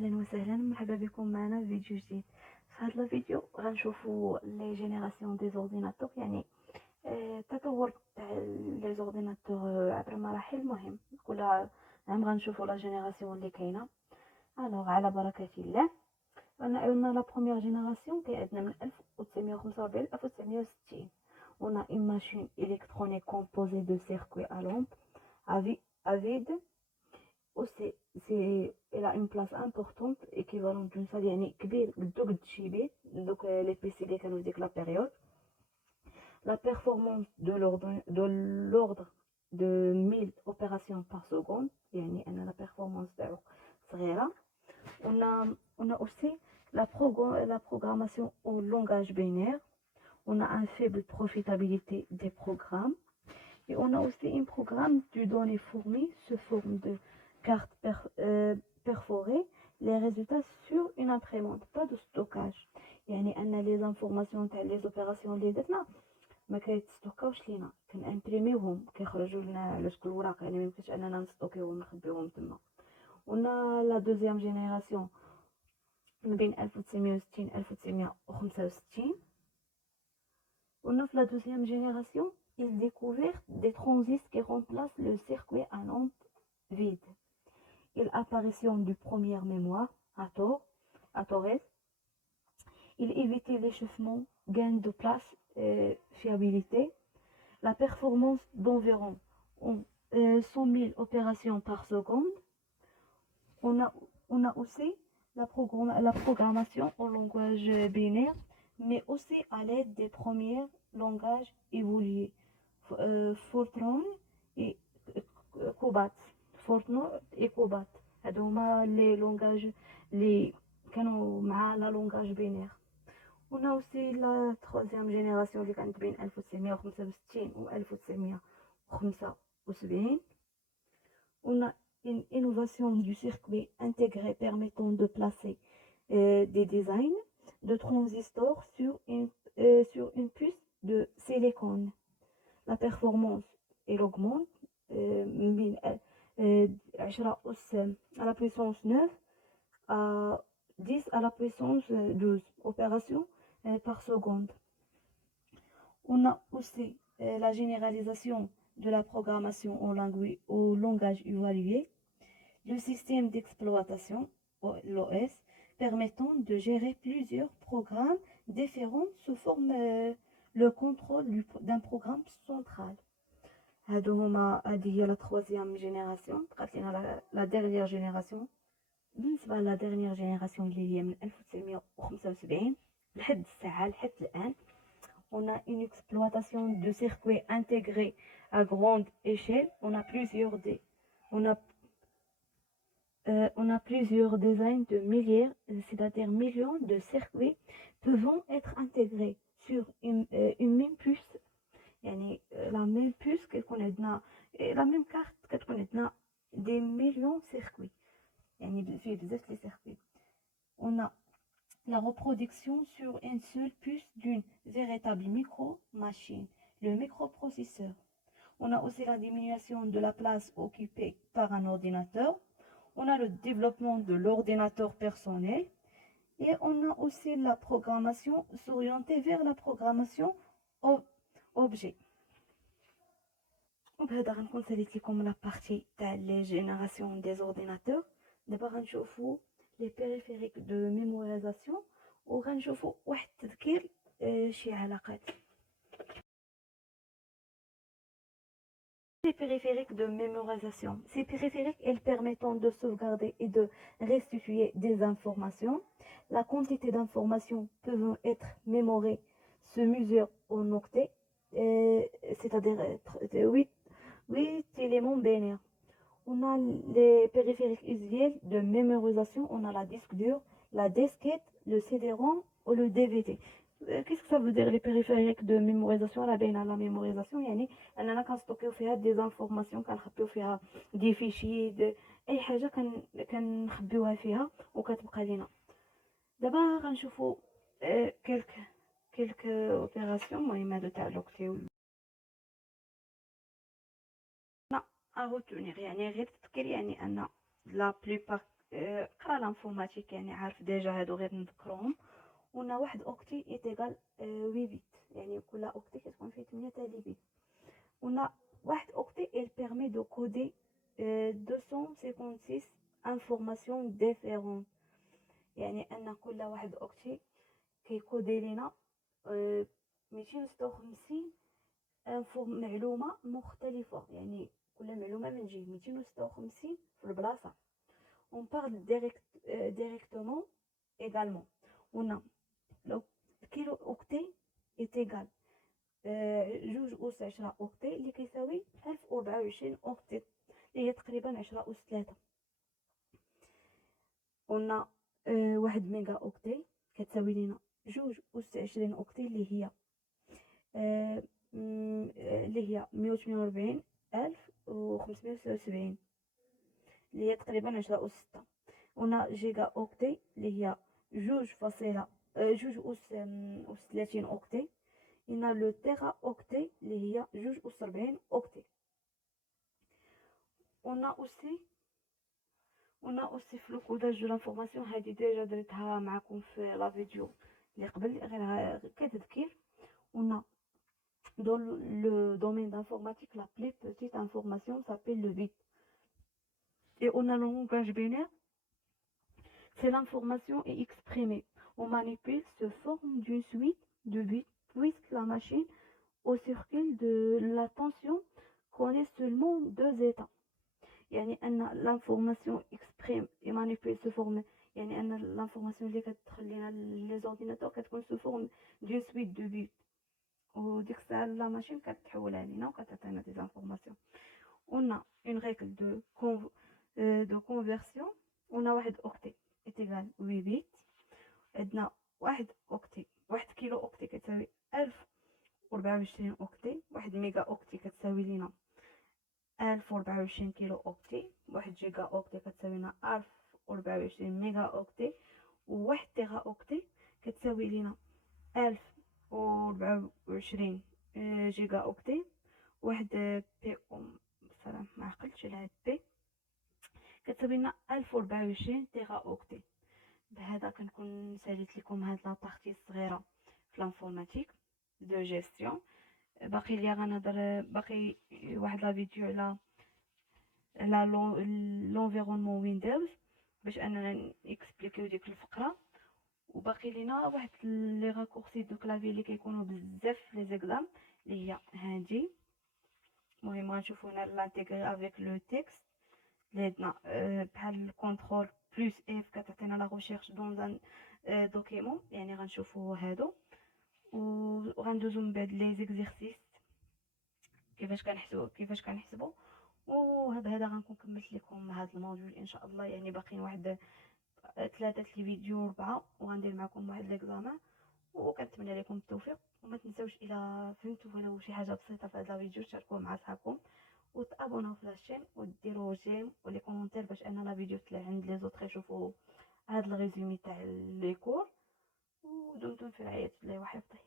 اهلا وسهلا مرحبا بكم معنا في فيديو جديد. في هذا الفيديو غنشوفوا لي جينيراسيون دي زورديناتور، يعني التطور تاع لي زورديناتور عبر مراحل. مهم كل عام غنشوفوا لا جينيراسيون اللي كاينه. الوغ على بركه الله، قلنا لا بروميير جينيراسيون كيعدنا من 1945 ل 1960. On a une machine électronique composée de circuits à lampe à vide. Elle a une place importante, équivalente d'une salle يعني كبير قدو قد الشيبي دوك لي بيسي اللي كانوا في ديك لا بيريود. La performance de l'ordre de 1000 opérations par seconde، يعني أن la performance تاعو صغيرة. On a aussi la programmation au langage binaire. On a une faible profitabilité des programmes. Et on a aussi un programme de données fournies sous forme de cartes perforées, les résultats sur une imprimante, pas de stockage. يعني أن les informations تاع les opérations اللي درنا ما كيتستوكاوش لينا، كنامبريميوهم كيخرجوا لنا على شكل وراق، يعني ميمكنش أننا نستوكيوهم ونخبيوهم تما. ونا لا دوزيام جينيراسيون ما بين 1960 1965. ونا في لا دوزيام جينيراسيون il découvert des transistors qui remplacent le circuit à lampe vide. Et l'apparition du premier mémoire à Torres, il évitait l'échauffement, gain de place, fiabilité, la performance d'environ 100 000 opérations par seconde. On a aussi la programmation au langage binaire, mais aussi à l'aide des premiers langages évolués. Fortran et Kobat. هادو هما لي لونغاج لي كانوا مع لا لونغاج بينير. On a aussi la troisième génération اللي كانت بين 1965 و 1975. On a une innovation du circuit intégré permettant de placer des designs de transistors sur une puce de silicone. La performance elle augmente من 10 à la puissance 9 à 10 à la puissance 12 opérations par seconde. On a aussi la généralisation de la programmation au langage évalué, le système d'exploitation, l'OS, permettant de gérer plusieurs programmes différents sous forme le contrôle d'un programme central. هذه هي لا troisième génération. بقات لنا لا dernière génération. بالنسبه لا dernière génération اللي هي من 1975 لحد الساعه لحد الان. On a une exploitation de circuits intégrés à grande échelle. On a plusieurs designs de milliers, c'est-à-dire millions de circuits pouvant être intégrés sur une même puce. يعني la même puce كتكون عندنا la même carte كتكون عندنا des millions de circuits، يعني فيه بزاف لي circuits. On a la reproduction sur une seule puce d'une véritable micro-machine, le microprocesseur. On a aussi la diminution de la place occupée par un ordinateur. On a le développement de l'ordinateur personnel. Et on a aussi la programmation s'orienter vers la programmation objet. وبهذا غنكون ساليت لكم لا بارتي تاع لي جينيراسيون دي زورديناتور. دابا غنشوفوا لي بيريفيريك دو ميموريزاسيون وغنشوفوا واحد التذكير شي علاقات. Les périphériques de mémorisation. Ces périphériques, elles permettent de sauvegarder et de restituer des informations. La quantité d'informations pouvant être mémorées se mesure en octets, c'est-à-dire 8 éléments binaires. On a les périphériques usuels de mémorisation. On a la disque dur, la disquette, le CD-ROM ou le DVD. Qu'est-ce que ça veut dire les périphériques de mémorisation? La mémorisation يعني اننا كنستوكيو فيها دي زانفورماسيون، كنخبيو فيها دي فيشي اي حاجه كنخبيوها فيها وكتبقى لينا. دابا غنشوفوا كلك اوبيراسيون. المهم هادو تاع لوكتي ا retenir، يعني غير تذكر، يعني ان لا بلوبار قرا لانفورماتيك يعني عارف ديجا هادو غير نذكروهم. قلنا واحد اوكتي ايتيغال 8 بيت، يعني كل اوكتي كتكون فيه 8 تاع لي بيت. قلنا واحد اوكتي il permet de coder 256 informations différentes، يعني ان كل واحد اوكتي كيكودي لينا 256 معلومه مختلفه، يعني كل معلومه من جهه 256 في البلاصه. on parle directement également. قلنا لو كيلو اوكتي est égal جوج أس 10 أوكتي اللي كيساوي 1024 أوكتي اللي هي تقريبا 10 أس 3. قلنا واحد ميجا أوكتي كتساوي لينا جوج أس 20 أوكتي اللي هي 148576 اللي هي تقريبا 10 أس 6. قلنا جيجا أوكتي اللي هي جوج أس 30 أوكتي. هنا لو تيرا اوكتي اللي هي جوج أس 40 اوكتي. قلنا اوسي في الكوداج دو لانفورماسيون هادي ديجا درتها معكم في لا فيديو اللي قبل غير كتذكير. قلنا dans le domaine d'informatique la plus petite information s'appelle le bit, et on a le langage binaire, c'est l'information est exprimée, on manipule se forme d'une suite de bits puisque la machine au circuit de l'attention connaît seulement deux états. يعني ان l'information exprime et manipule se forme، يعني ان l'information اللي كتدخل لينا لي زورديناتور كتكون سو فورم دون سويت دو بيت، وديك الساعه لا ماشين كتحولها لينا وكتعطينا دي زانفورماسيون. قلنا اون ريغل دو كونفيرسيون. قلنا واحد اوكتي ايتيغال 8 بيت. عندنا واحد كيلو اوكتي كتساوي 1024 اوكتي. واحد ميجا اوكتي كتساوي لينا 1024 كيلو اوكتي. واحد جيجا اوكتي كتساوي لنا 1024 ميجا اوكتي. وواحد تيرا اوكتي كتساوي لينا 1024 جيجا اوكتي. واحد بي سلام ما عقلتش على هاد بي كتساوي لنا 1024 تيرا اوكتي. بهذا كنكون ساليت لكم هاد لابارتي الصغيره في لانفورماتيك دو جيستيون. باقي ليا غنهضر باقي واحد لا فيديو على لونفيرونمون ويندوز باش اننا نكسبليكيو ديك الفقره. وباقي لينا واحد لي راكورسي دو كلافي اللي كيكونوا بزاف لي زيكزام اللي هي هادي. المهم غنشوفو هنا لانتيغري افيك لو تيكست اللي عندنا بحال كونترول بلس اف كتعطينا لا ريشيرش دون ان دوكيمون، يعني غنشوفو هادو وغندوزو من بعد لي زيكزيرسيس كيفاش كنحسبوا. وبهذا غنكون كملت لكم هذا الموضوع ان شاء الله. يعني باقيين واحد 3 لي فيديو 4 وغندير معكم واحد ليكزامان، وكنتمنى لكم التوفيق. وما تنساوش الى فهمتوا ولو شي حاجه بسيطه في هذا الفيديو تشاركوه مع صحابكم وتابوناو في لاشين وديروا جيم ولي كومونتير باش ان لا فيديو تطلع عند لي زوطري يشوفوا هذا الريزومي تاع لي كور. ودمتم في رعايه الله وحفظه.